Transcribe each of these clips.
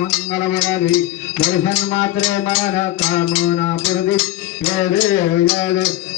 मंगलमराधी दर्शन मात्रे मन कामना पुरदी। जय देव जय देव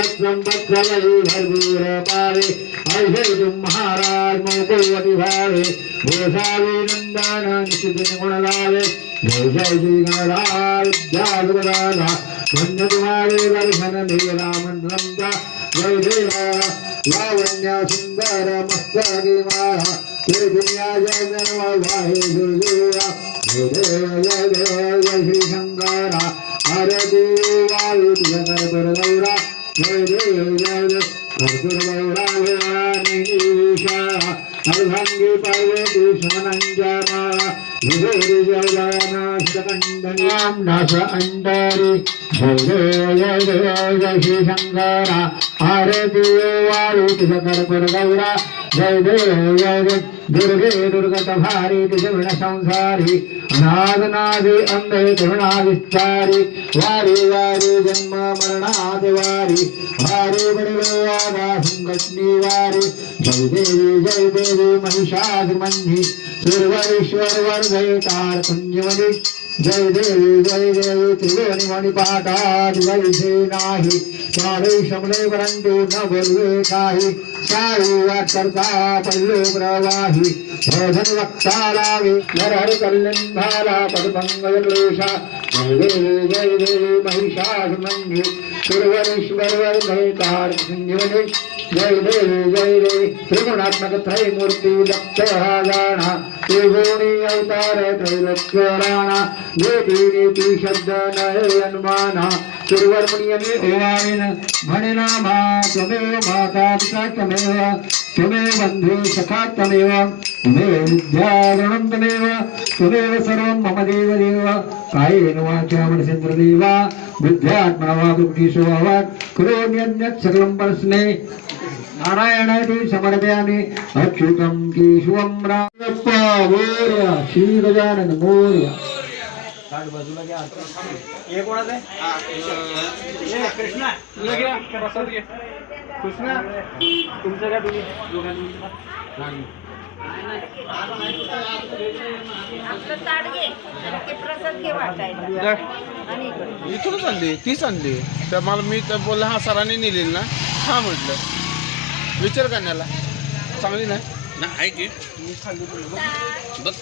देव अष्ट सिद्धि पारे तुम महाराज मोको भावे गोसावी नंदन निश्चित गुण लावे जय गणराज धन्य तुम्हारे दर्शन मेरा मन जय देवा लावण्य सुंदर मस्तकी माया जय दुनिया जय जय वाहे दुर्देवा जय देव जय देव जय श्री शंकरा हर देवा तुझकर दुर्गौरा गौरा नीशा अर्धांगी पार्वती शमनंजमा विभूरी जयना शितकंडनाम नाश अंडरी जय देव जय देव जय श्री शंकरा हरे देवा तुझकर दुर्गौरा जय देव जय देव दुर्गे दुर्गत भारी त्रिजगुण संसारी अंधे करुणा विस्तारी वारी वारी जन्म मरणादि वारी वारी बड़िया संकट निवारी जय देवी जय देवी जय देव जय देव त्रिवेणी मणि पाठात वैसे नाही. सारे शमले परंतु न बोलवे काही. सारी वाट करता पल्लो प्रवाही. भोजन वक्ता लावे नर हर कल्याण भाला पदपंगज क्लेशा जय देव जय देवी महिषासुरमंधी सुरवरीश्वर वर्धय कार कुंजमणि जय देवी जय देवी त्रिगुणात्मक त्रैमूर्ती मूर्ती हा जाणा त्रिगुणी अवतार त्रैलोक्य राणा ज्योती नीती शब्द नये अनुमाना सुरवर्मणीयने ओवाणेन म्हणे त्वमेव माता पिता त्वमेव त्वमेव बन्धु सखा त्वमेव त्वमेव विद्या ऋणं त्वमेव त्वमेव सर्वं मम देव देव कायेन वाचा मनसेन्द्रदेवा बुद्ध्यात्मना वा बुद्धिषु अवाक् करोम्यन्यत् सकलं परस्मै। नारायणाय समर्पयामि अच्युतं केशवं रामप्पा मोर्या श्री गजानन मोर्या। हे कोणाचं आहे? कृष्णा. तुमचं काय तुम्ही? दोघांनी. इथूनच आणली तीच आणली. तर मला मी तर बोलला हा सरांनी नेलेली ना. हा म्हटलं. विचार करण्याला. चांगली नाही ना आहे की बघ